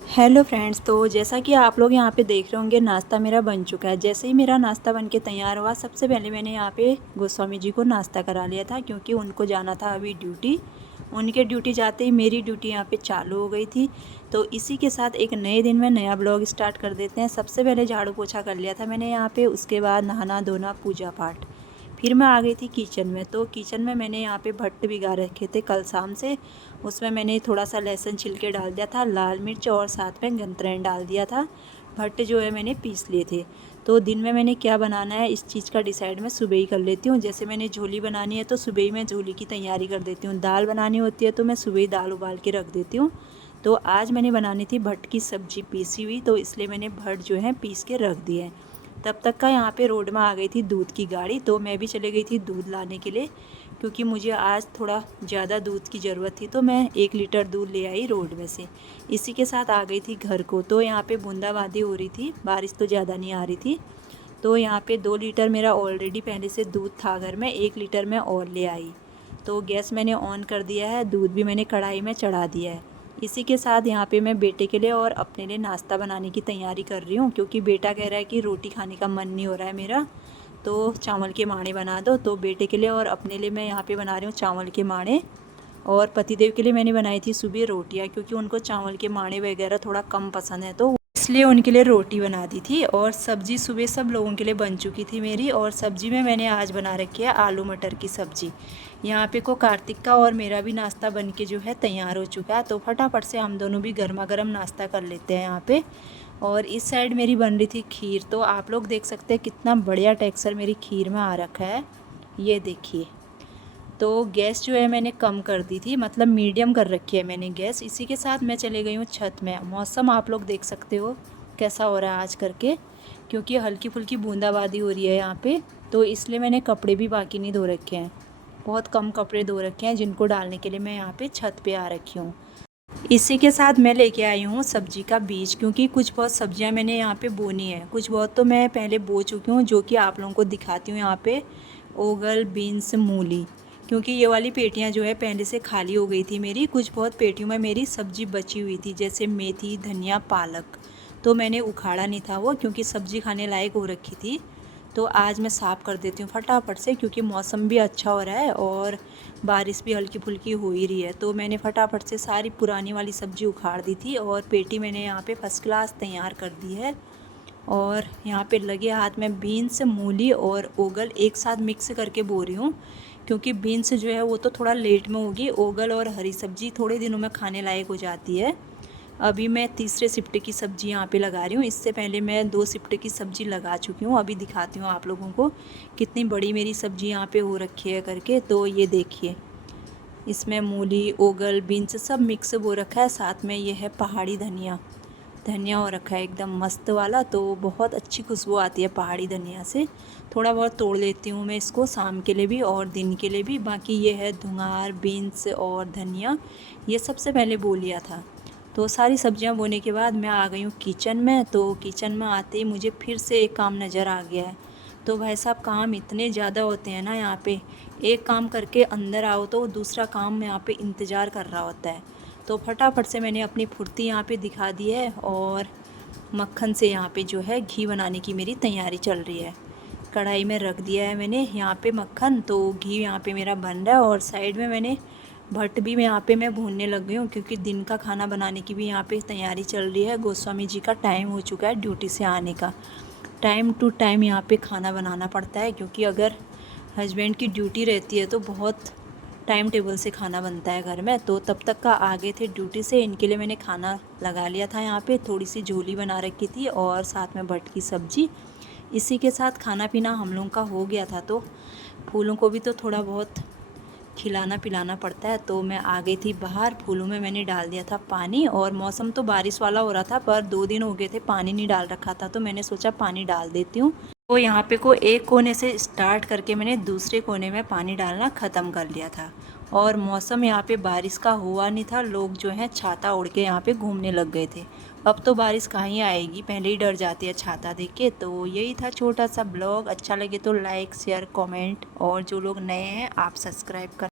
Hello friends, तो जैसा कि आप लोग यहाँ पे देख रहे होंगे, नाश्ता मेरा बन चुका है। जैसे ही मेरा नाश्ता बन के तैयार हुआ, सबसे पहले मैंने यहाँ पे गोस्वामी जी को नाश्ता करा लिया था, क्योंकि उनको जाना था अभी ड्यूटी। उनके ड्यूटी जाते ही मेरी ड्यूटी यहाँ पे चालू हो गई थी। तो इसी के साथ एक नए दिन में नया ब्लॉग स्टार्ट कर देते हैं। सबसे पहले झाड़ू पोछा कर लिया था मैंने यहाँ पे, उसके बाद नहाना धोना पूजा पाठ। फिर मैं आ गई थी किचन में। तो किचन में मैंने यहाँ पे भट्ट भिगा रखे थे कल शाम से। उसमें मैंने थोड़ा सा लहसुन छिल के डाल दिया था, लाल मिर्च और साथ में गंतरैन डाल दिया था। भट्ट जो है मैंने पीस लिए थे। तो दिन में मैंने क्या बनाना है इस चीज़ का डिसाइड मैं सुबह ही कर लेती हूँ। जैसे मैंने झोली बनानी है तो सुबह ही मैं झोली की तैयारी कर देती हूँ। दाल बनानी होती है तो मैं सुबह ही दाल उबाल के रख देती हूँ। तो आज मैंने बनानी थी भट्ट की सब्ज़ी पीसी हुई, तो इसलिए मैंने भट्ट जो है पीस के रख दिए हैं। तब तक का यहाँ पे रोड में आ गई थी दूध की गाड़ी, तो मैं भी चले गई थी दूध लाने के लिए, क्योंकि मुझे आज थोड़ा ज़्यादा दूध की ज़रूरत थी। तो मैं 1 लीटर दूध ले आई रोड में से। इसी के साथ आ गई थी घर को। तो यहाँ पे बूंदाबांदी हो रही थी, बारिश तो ज़्यादा नहीं आ रही थी। तो यहाँ पे 2 लीटर मेरा ऑलरेडी पहले से दूध था घर में, 1 लीटर मैं और ले आई। तो गैस मैंने ऑन कर दिया है, दूध भी मैंने कढ़ाई में चढ़ा दिया है। इसी के साथ यहाँ पे मैं बेटे के लिए और अपने लिए नाश्ता बनाने की तैयारी कर रही हूँ, क्योंकि बेटा कह रहा है कि रोटी खाने का मन नहीं हो रहा है मेरा, तो चावल के माणे बना दो। तो बेटे के लिए और अपने लिए मैं यहाँ पे बना रही हूँ चावल के माणे। और पतिदेव के लिए मैंने बनाई थी सुबह रोटियाँ, क्योंकि उनको चावल के माणे वगैरह थोड़ा कम पसंद है, तो इसलिए उनके लिए रोटी बना दी थी। और सब्ज़ी सुबह सब लोगों के लिए बन चुकी थी मेरी। और सब्ज़ी में मैंने आज बना रखी है आलू मटर की सब्ज़ी। यहाँ पे को कार्तिक का और मेरा भी नाश्ता बन के जो है तैयार हो चुका है। तो फटाफट से हम दोनों भी गर्मा गर्म नाश्ता कर लेते हैं यहाँ पे। और इस साइड मेरी बन रही थी खीर। तो आप लोग देख सकते हैं कितना बढ़िया टेक्सचर मेरी खीर में आ रखा है, ये देखिए। तो गैस जो है मैंने कम कर दी थी, मतलब मीडियम कर रखी है मैंने गैस। इसी के साथ मैं चले गई हूँ छत में। मौसम आप लोग देख सकते हो कैसा हो रहा है आज करके, क्योंकि हल्की फुल्की बूंदाबांदी हो रही है यहाँ पे। तो इसलिए मैंने कपड़े भी बाकी नहीं धो रखे हैं, बहुत कम कपड़े धो रखे हैं, जिनको डालने के लिए मैं यहाँ पे छत पे आ रखी हूँ। इसी के साथ मैं लेके आई हूँ सब्जी का बीज, क्योंकि कुछ बहुत सब्जियाँ मैंने यहाँ पे बोनी है। कुछ बहुत तो मैं पहले बो चुकी हूँ, जो कि आप लोगों को दिखाती हूँ यहाँ पे। ओगल, बीन्स, मूली, क्योंकि ये वाली पेटियाँ जो है पहले से खाली हो गई थी मेरी। कुछ बहुत पेटियों में मेरी सब्जी बची हुई थी, जैसे मेथी, धनिया, पालक। तो मैंने उखाड़ा नहीं था वो, क्योंकि सब्जी खाने लायक हो रखी थी। तो आज मैं साफ़ कर देती हूँ फटाफट से, क्योंकि मौसम भी अच्छा हो रहा है और बारिश भी हल्की फुल्की हो ही रही है। तो मैंने फटाफट से सारी पुरानी वाली सब्ज़ी उखाड़ दी थी, और पेटी मैंने यहाँ पे फर्स्ट क्लास तैयार कर दी है। और यहाँ पे लगे हाथ में बीन्स, मूली और ओगल एक साथ मिक्स करके बो रही हूँ, क्योंकि बीन्स जो है वो तो थोड़ा लेट में होगी। ओगल और हरी सब्ज़ी थोड़े दिनों में खाने लायक हो जाती है। अभी मैं तीसरे शिफ्ट की सब्ज़ी यहाँ पे लगा रही हूँ। इससे पहले मैं 2 शिफ्ट की सब्ज़ी लगा चुकी हूँ। अभी दिखाती हूँ आप लोगों को कितनी बड़ी मेरी सब्ज़ी यहाँ पे हो रखी है करके। तो ये देखिए, इसमें मूली, ओगल, बीन्स सब मिक्स हो रखा है। साथ में ये है पहाड़ी धनिया, धनिया हो रखा है एकदम मस्त वाला। तो बहुत अच्छी खुशबू आती है पहाड़ी धनिया से। थोड़ा बहुत तोड़ लेती हूँ मैं इसको शाम के लिए भी और दिन के लिए भी। बाकी ये है धुंगार, बीन्स और धनिया, ये सबसे पहले बो लिया था। तो सारी सब्जियां बोने के बाद मैं आ गई हूँ किचन में। तो किचन में आते ही मुझे फिर से एक काम नज़र आ गया है। तो भाई साहब, काम इतने ज़्यादा होते हैं ना यहाँ पे, एक काम करके अंदर आओ तो दूसरा काम यहाँ पे इंतज़ार कर रहा होता है। तो फटाफट से मैंने अपनी फुर्ती यहाँ पे दिखा दी है, और मक्खन से यहाँ पे जो है घी बनाने की मेरी तैयारी चल रही है। कढ़ाई में रख दिया है मैंने यहाँ पे मक्खन, तो घी यहाँ पे मेरा बन रहा है। और साइड में मैंने भट्ट भी मैं यहाँ पे मैं भूनने लग गई हूँ, क्योंकि दिन का खाना बनाने की भी यहाँ पे तैयारी चल रही है। गोस्वामी जी का टाइम हो चुका है ड्यूटी से आने का। टाइम टू टाइम यहाँ पे खाना बनाना पड़ता है, क्योंकि अगर हस्बैंड की ड्यूटी रहती है तो बहुत टाइम टेबल से खाना बनता है घर में। तो तब तक का आ गए थे ड्यूटी से, इनके लिए मैंने खाना लगा लिया था यहाँ पे। थोड़ी सी झोली बना रखी थी और साथ में भट्ट की सब्ज़ी। इसी के साथ खाना पीना हम लोगों का हो गया था। तो फूलों को भी तो थोड़ा बहुत खिलाना पिलाना पड़ता है। तो मैं आ गई थी बाहर। फूलों में मैंने डाल दिया था पानी, और मौसम तो बारिश वाला हो रहा था, पर 2 दिन हो गए थे पानी नहीं डाल रखा था, तो मैंने सोचा पानी डाल देती हूँ। तो यहाँ पे को एक कोने से स्टार्ट करके मैंने दूसरे कोने में पानी डालना ख़त्म कर लिया था। और मौसम यहाँ पे बारिश का हुआ नहीं था, लोग जो हैं छाता ओढ़ के यहाँ पे घूमने लग गए थे। अब तो बारिश कहाँ ही आएगी, पहले ही डर जाती है छाता देख के। तो यही था छोटा सा ब्लॉग। अच्छा लगे तो लाइक, शेयर, कमेंट, और जो लोग नए हैं आप सब्सक्राइब कर